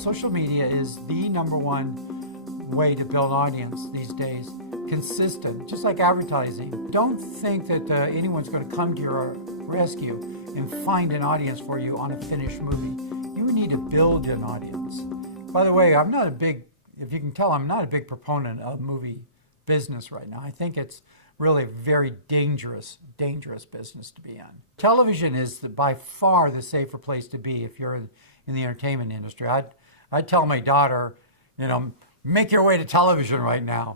Social media is the #1 way to build audience these days. Consistent, just like advertising. Don't think that anyone's going to come to your rescue and find an audience for you on a finished movie. You need to build an audience. By the way, I'm not a big, if you can tell, I'm not a big proponent of movie business right now. I think it's really a very dangerous business to be in. Television is by far the safer place to be if you're in the entertainment industry. I'd tell my daughter, make your way to television right now.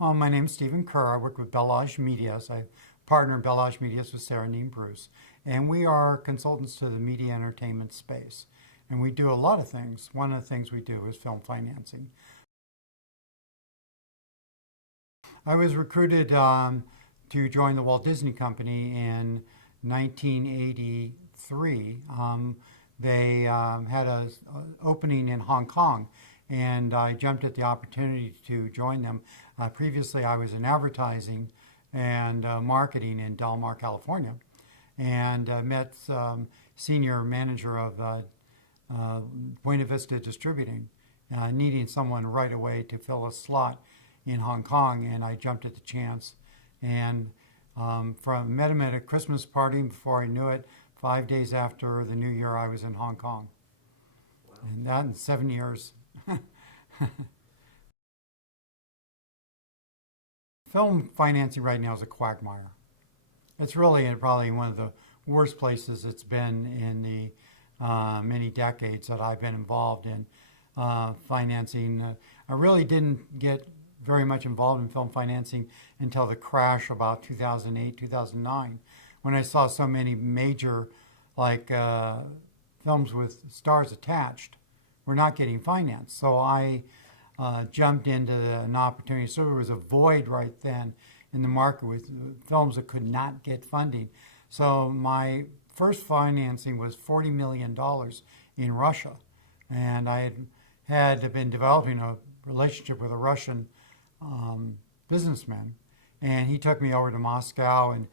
Well, my name's Stephen Kerr. I work with Belage Media. I partner in Belage Media with Sarah and Bruce. And we are consultants to the media entertainment space. And we do a lot of things. One of the things we do is film financing. I was recruited to join the Walt Disney Company in 1983. They had an opening in Hong Kong, and I jumped at the opportunity to join them. Previously, I was in advertising and marketing in Del Mar, California, and met senior manager of Buena Vista Distributing, needing someone right away to fill a slot in Hong Kong, and I jumped at the chance. And met him at a Christmas party. Before I knew it, 5 days after the New Year, I was in Hong Kong. Wow. And that in 7 years. Film financing right now is a quagmire. It's really probably one of the worst places it's been in the many decades that I've been involved in financing. I really didn't get very much involved in film financing until the crash about 2008, 2009, when I saw so many major films with stars attached were not getting financed. So I jumped into an opportunity. So there was a void right then in the market with films that could not get funding. So my first financing was $40 million in Russia. And I had been developing a relationship with a Russian businessman, and he took me over to Moscow, and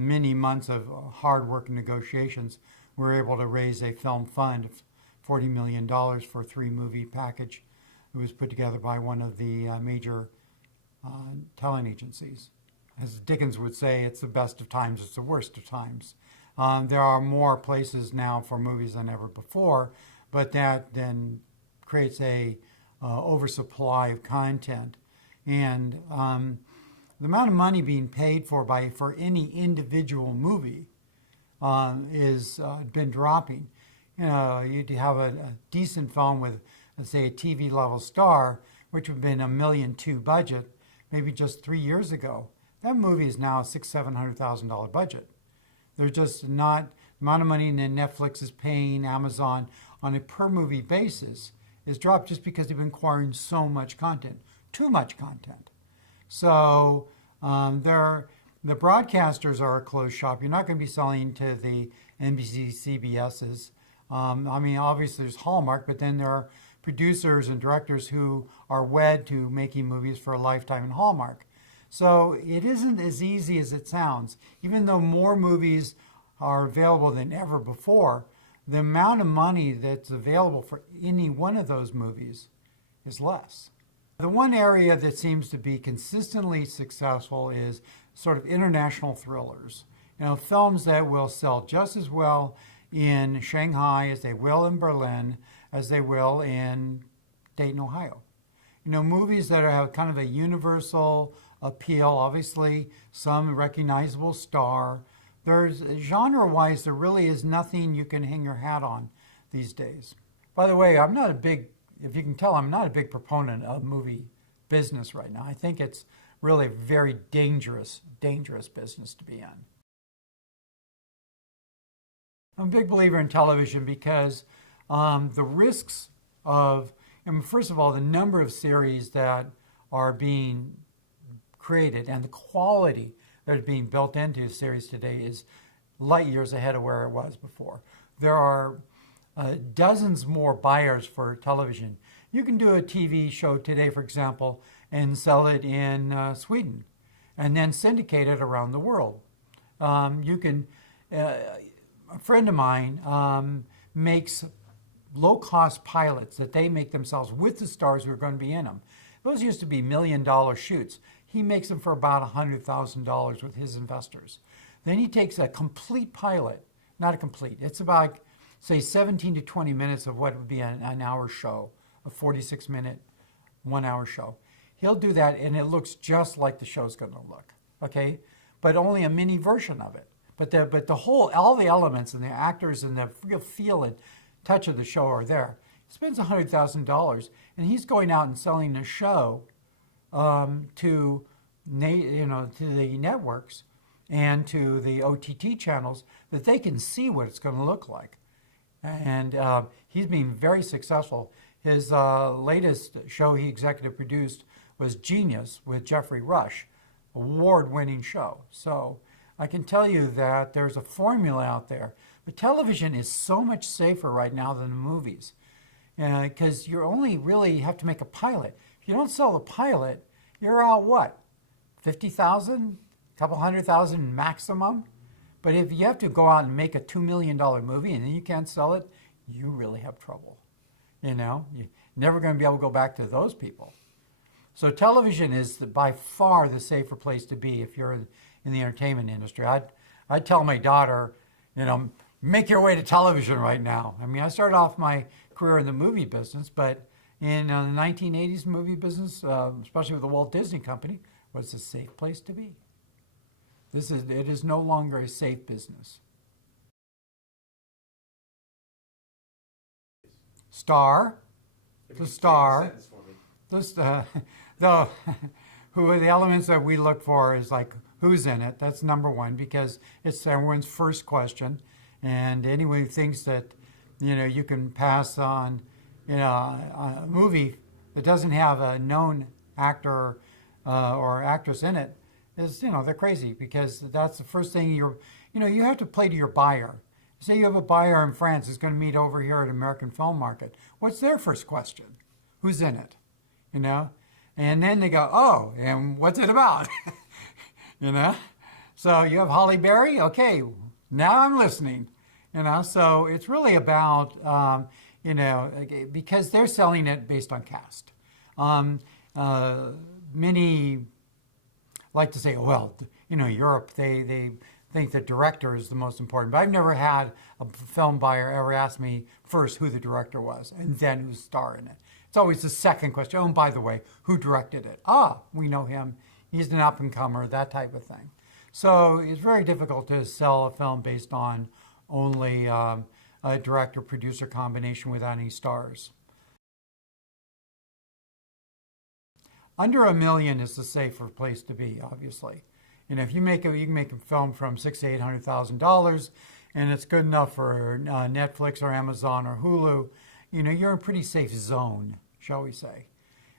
many months of hard work and negotiations, we were able to raise a film fund of $40 million for a 3-movie package. It was put together by one of the major talent agencies. As Dickens would say, it's the best of times, it's the worst of times. There are more places now for movies than ever before, but that then creates a oversupply of content. And the amount of money being paid for any individual movie is been dropping. You'd have a decent film with, let's say, a TV level star, which would have been $1.2 million budget, maybe just 3 years ago. That movie is now a $600,000-$700,000 budget. There's just not the amount of money that Netflix is paying Amazon on a per movie basis is dropped just because they've been acquiring so much content, too much content. So the broadcasters are a closed shop. You're not going to be selling to the NBC, CBSs. Obviously there's Hallmark, but then there are producers and directors who are wed to making movies for a lifetime in Hallmark. So it isn't as easy as it sounds. Even though more movies are available than ever before, the amount of money that's available for any one of those movies is less. The one area that seems to be consistently successful is sort of international thrillers. Films that will sell just as well in Shanghai as they will in Berlin, as they will in Dayton, Ohio. Movies that have kind of a universal appeal, obviously some recognizable star. There's genre-wise, there really is nothing you can hang your hat on these days. By the way, I'm not a big, if you can tell, I'm not a big proponent of movie business right now. I think it's really a very dangerous business to be in. I'm a big believer in television because the risks of, first of all, the number of series that are being created and the quality that is being built into a series today is light years ahead of where it was before. There are dozens more buyers for television. You can do a TV show today, for example, and sell it in Sweden and then syndicate it around the world. A friend of mine makes low-cost pilots that they make themselves with the stars who are going to be in them. Those used to be $1 million shoots. He makes them for about $100,000 with his investors. Then he takes a complete pilot, not a complete, it's about, say, 17 to 20 minutes of what would be an hour show, a 46-minute, 1 hour show. He'll do that, and it looks just like the show's going to look, okay? But only a mini version of it. But the whole, all the elements and the actors and the real feel and touch of the show are there. He spends $100,000, and he's going out and selling a show to the networks and to the OTT channels that they can see what it's going to look like. And he's been very successful. His latest show he executive produced was Genius with Jeffrey Rush, award-winning show. So I can tell you that there's a formula out there. But television is so much safer right now than the movies, because you only really have to make a pilot. If you don't sell the pilot, you're out what? 50,000, a couple 100,000 maximum. But if you have to go out and make a $2 million movie and then you can't sell it, you really have trouble. You know, you're never going to be able to go back to those people. So television is by far the safer place to be if you're in the entertainment industry. I'd tell my daughter, you know, make your way to television right now. I mean, I started off my career in the movie business, but in the 1980s movie business, especially with the Walt Disney Company, was a safe place to be. It is no longer a safe business. Star, the star, who are the elements that we look for is like who's in it. That's number one, because it's everyone's first question, and anyone who thinks that you can pass on a movie that doesn't have a known actor or actress in it is they're crazy, because that's the first thing you have to play to your buyer. Say you have a buyer in France who's going to meet over here at American Film Market. What's their first question? Who's in it? And then they go, oh, and what's it about? So you have Holly Berry? Okay, now I'm listening. So it's really about, because they're selling it based on cast. Many like to say, well, Europe, they think the director is the most important. But I've never had a film buyer ever ask me first who the director was and then who's star in it. It's always the second question. Oh, and by the way, who directed it? Ah, we know him. He's an up-and-comer, that type of thing. So it's very difficult to sell a film based on only a director-producer combination without any stars. Under $1 million is the safer place to be, obviously. If you can make a film from $600,000 to $800,000, and it's good enough for Netflix or Amazon or Hulu, you're in a pretty safe zone, shall we say.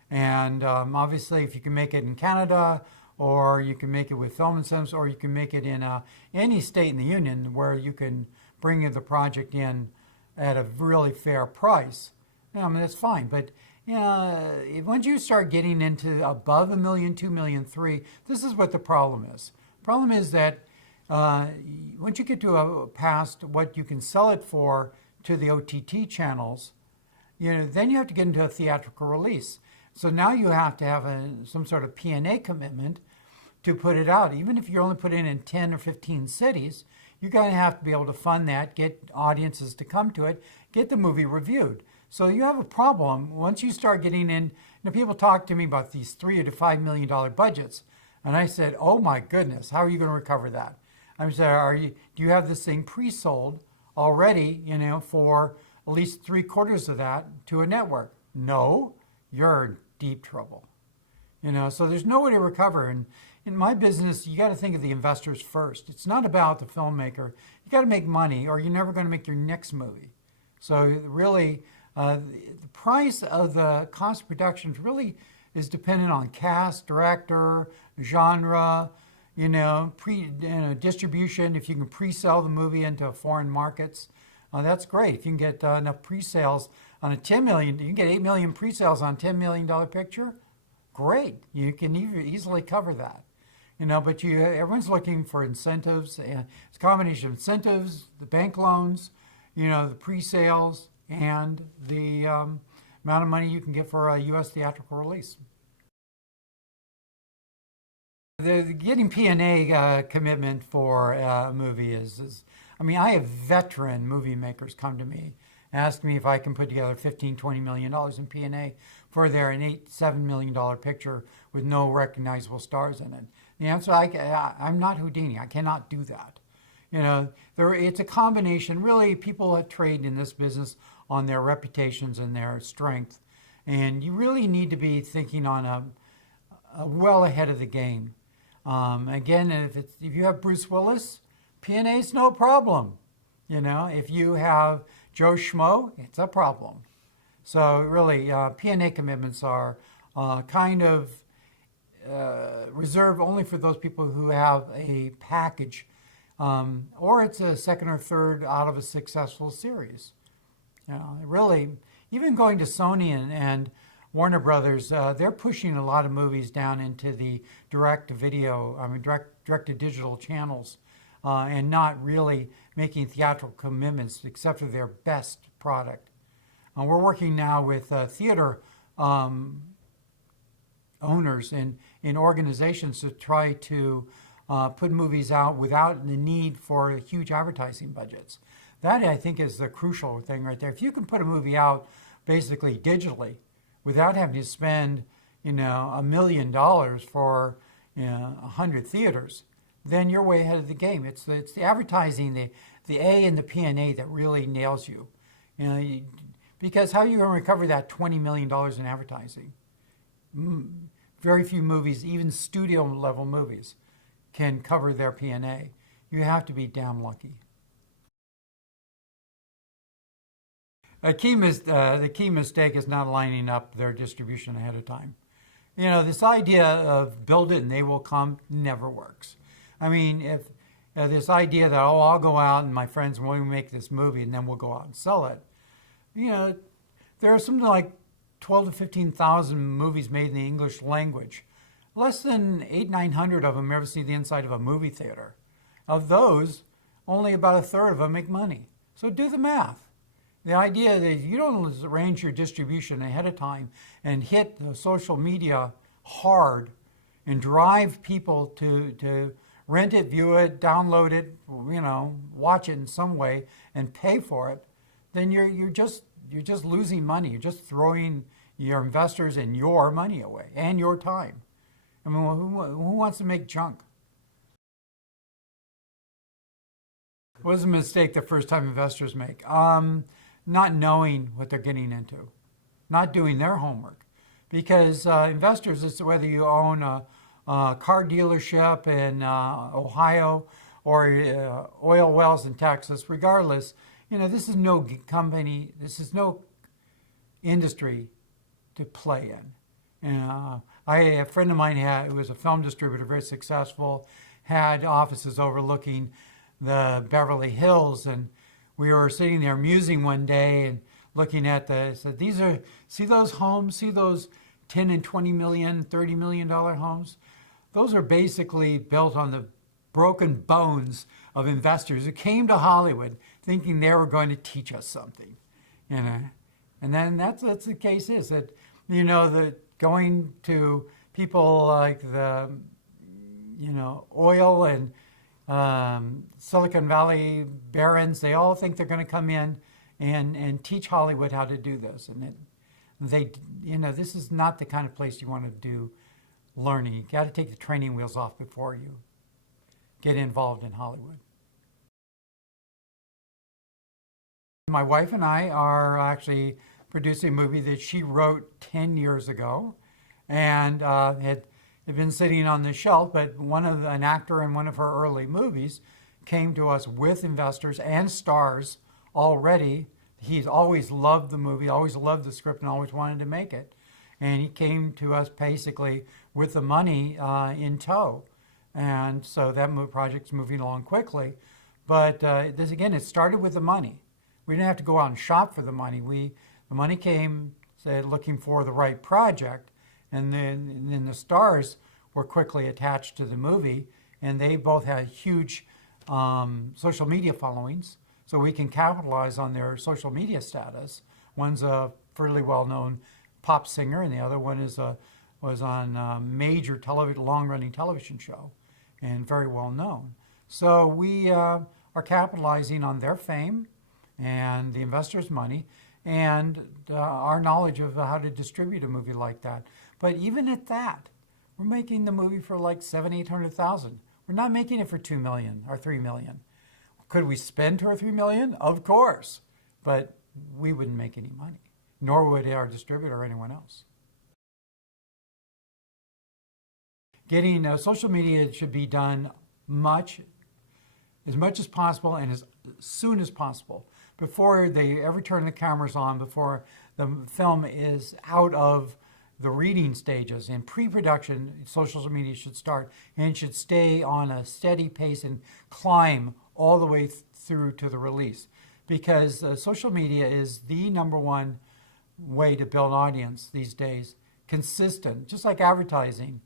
And obviously, if you can make it in Canada, or you can make it with film incentives, or you can make it in any state in the union where you can bring the project in at a really fair price, that's fine. But once you start getting into above $1 million, $2 million, $3 million, this is what the problem is. The problem is that once you get to past what you can sell it for to the OTT channels, then you have to get into a theatrical release. So now you have to have some sort of P&A commitment to put it out. Even if you only put it in 10 or 15 cities, you're going to have to be able to fund that, get audiences to come to it, get the movie reviewed. So you have a problem once you start getting in. People talk to me about these $3 to $5 million budgets, and I said, "Oh my goodness, how are you going to recover that?" I said, "Do you have this thing pre-sold already? For at least 3/4 of that to a network?" No, you're in deep trouble. So there's no way to recover. And in my business, you got to think of the investors first. It's not about the filmmaker. You got to make money, or you're never going to make your next movie. So really, the price of the cost of productions really is dependent on cast, director, genre, distribution. If you can pre-sell the movie into foreign markets, that's great. If you can get enough pre-sales on a $10 million, you can get $8 million pre-sales on a $10 million picture. Great, you can easily cover that. But everyone's looking for incentives. It's a combination of incentives, the bank loans, the pre-sales and the amount of money you can get for a U.S. theatrical release. The getting P&A commitment for a movie is, I have veteran movie makers come to me, ask me if I can put together $15, $20 million in P&A for their $7 million picture with no recognizable stars in it. The answer, I'm not Houdini. I cannot do that. It's a combination. Really, people trade in this business on their reputations and their strength. And you really need to be thinking on a well ahead of the game. Again, if you have Bruce Willis, P&A is no problem. If you have Joe Schmo, it's a problem. So really, P&A commitments are kind of reserved only for those people who have a package, or it's a second or third out of a successful series. Really, even going to Sony and Warner Brothers, they're pushing a lot of movies down into the direct-to-digital channels, and not really making theatrical commitments except for their best product. We're working now with theater owners in organizations to try to put movies out without the need for huge advertising budgets. That, I think, is the crucial thing right there. If you can put a movie out basically digitally without having to spend, $1 million for 100 theaters, then you're way ahead of the game. It's the advertising, the A and the P&A that really nails you. Because how are you going to recover that $20 million in advertising? Very few movies, even studio-level movies, can cover their P&A. You have to be damn lucky. The key mistake is not lining up their distribution ahead of time. This idea of build it and they will come never works. If this idea that, I'll go out and my friends will make this movie and then we'll go out and sell it. There are something like 12 to 15,000 movies made in the English language. Less than 900 of them ever see the inside of a movie theater. Of those, only about a third of them make money. So do the math. The idea that you don't arrange your distribution ahead of time and hit the social media hard and drive people to rent it, view it, download it, watch it in some way and pay for it, then you're just losing money. You're just throwing your investors and your money away and your time. Who wants to make junk? What is a mistake that first-time investors make? Not knowing what they're getting into, not doing their homework. Because investors, it's whether you own a car dealership in Ohio or oil wells in Texas, regardless, this is no company, this is no industry to play in. A friend of mine who was a film distributor, very successful, had offices overlooking the Beverly Hills, and we were sitting there musing one day and looking at said, see those homes, see those 10 and 20 million, $30 million homes? Those are basically built on the broken bones of investors who came to Hollywood thinking they were going to teach us something. And then that's the case is that, that going to people like the, oil and Silicon Valley barons, they all think they're going to come in and teach Hollywood how to do this. And this is not the kind of place you want to do learning. You got to take the training wheels off before you get involved in Hollywood. My wife and I are actually producing a movie that she wrote 10 years ago and had been sitting on the shelf, but an actor in one of her early movies came to us with investors and stars already. He's always loved the movie, always loved the script, and always wanted to make it. And he came to us basically with the money in tow. And so that project's moving along quickly. But this, again, it started with the money. We didn't have to go out and shop for the money. The money came, said, looking for the right project. And then the stars were quickly attached to the movie, and they both had huge social media followings. So we can capitalize on their social media status. One's a fairly well-known pop singer, and the other one was on a major long-running television show and very well known. So we are capitalizing on their fame and the investors' money and our knowledge of how to distribute a movie like that. But even at that, we're making the movie for like $700,000-800,000. We're not making it for $2 million or $3 million. Could we spend $2 or $3 million? Of course, but we wouldn't make any money, nor would our distributor or anyone else. Getting social media should be done as much as possible and as soon as possible, before they ever turn the cameras on, before the film is out of the reading stages. In pre-production, social media should start, and it should stay on a steady pace and climb all the way through to the release, because social media is the number one way to build audience these days. Consistent, just like advertising.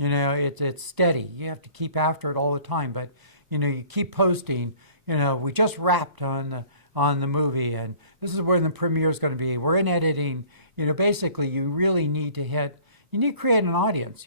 It's steady. You have to keep after it all the time, but you keep posting. We just wrapped on the movie, and this is where the premiere is going to be. We're in editing. Basically, you really need to create an audience.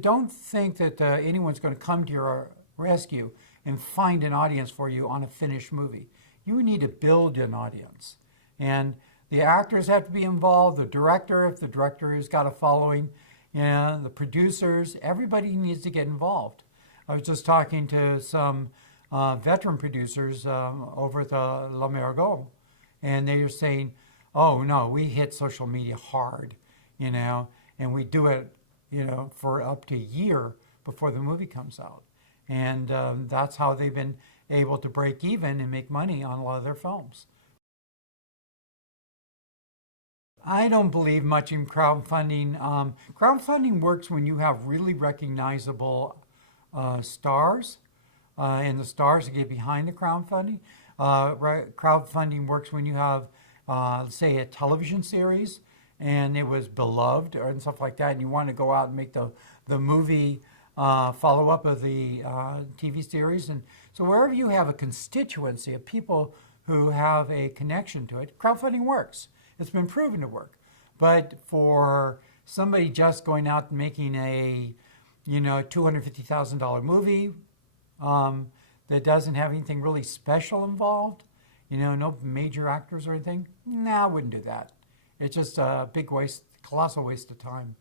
Don't think that anyone's going to come to your rescue and find an audience for you on a finished movie. You need to build an audience. And the actors have to be involved, the director, if the director has got a following, the producers, everybody needs to get involved. I was just talking to some veteran producers over at the La Marigot, and they were saying, oh no, we hit social media hard, and we do it, for up to a year before the movie comes out. And that's how they've been able to break even and make money on a lot of their films. I don't believe much in crowdfunding. Crowdfunding works when you have really recognizable stars, and the stars that get behind the crowdfunding. Crowdfunding works when you have, say, a television series, and it was beloved and stuff like that, and you want to go out and make the movie follow-up of the TV series. And so wherever you have a constituency of people who have a connection to it, crowdfunding works. It's been proven to work. But for somebody just going out and making a $250,000 movie that doesn't have anything really special involved, no major actors or anything, I wouldn't do that. It's just a big waste, colossal waste of time.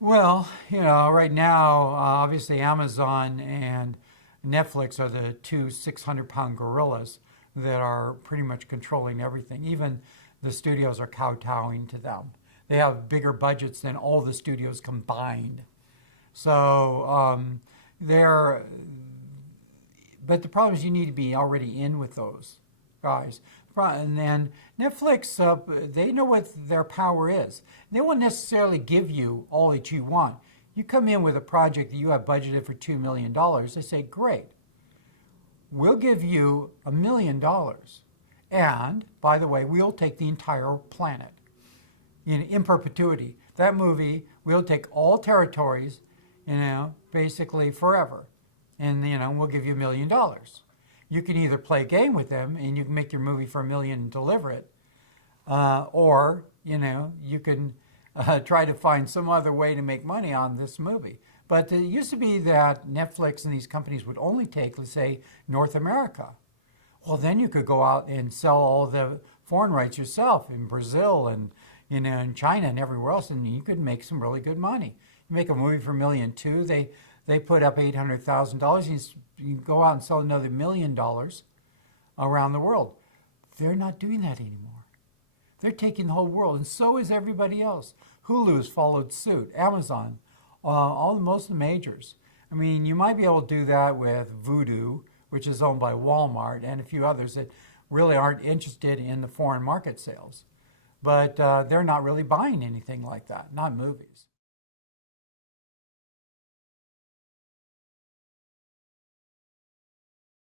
Well, right now, obviously Amazon and Netflix are the two 600-pound gorillas that are pretty much controlling everything. Even the studios are kowtowing to them. They have bigger budgets than all the studios combined. So but the problem is you need to be already in with those guys. And then Netflix, they know what their power is. They won't necessarily give you all that you want. You come in with a project that you have budgeted for $2 million. They say, great. We'll give you $1 million. And, by the way, we'll take the entire planet in perpetuity. That movie, we'll take all territories, basically forever. And, we'll give you $1 million. You can either play a game with them and you can make your movie for $1 million and deliver it, or, you can try to find some other way to make money on this movie. But it used to be that Netflix and these companies would only take, let's say, North America. Well, then you could go out and sell all the foreign rights yourself in Brazil and in China and everywhere else, and you could make some really good money. You make a movie for $1.2 million, they put up $800,000. You go out and sell another $1 million around the world. They're not doing that anymore. They're taking the whole world, and so is everybody else. Hulu's followed suit, Amazon, most of the majors. I mean, you might be able to do that with Vudu, which is owned by Walmart, and a few others that really aren't interested in the foreign market sales. But they're not really buying anything like that, not movies.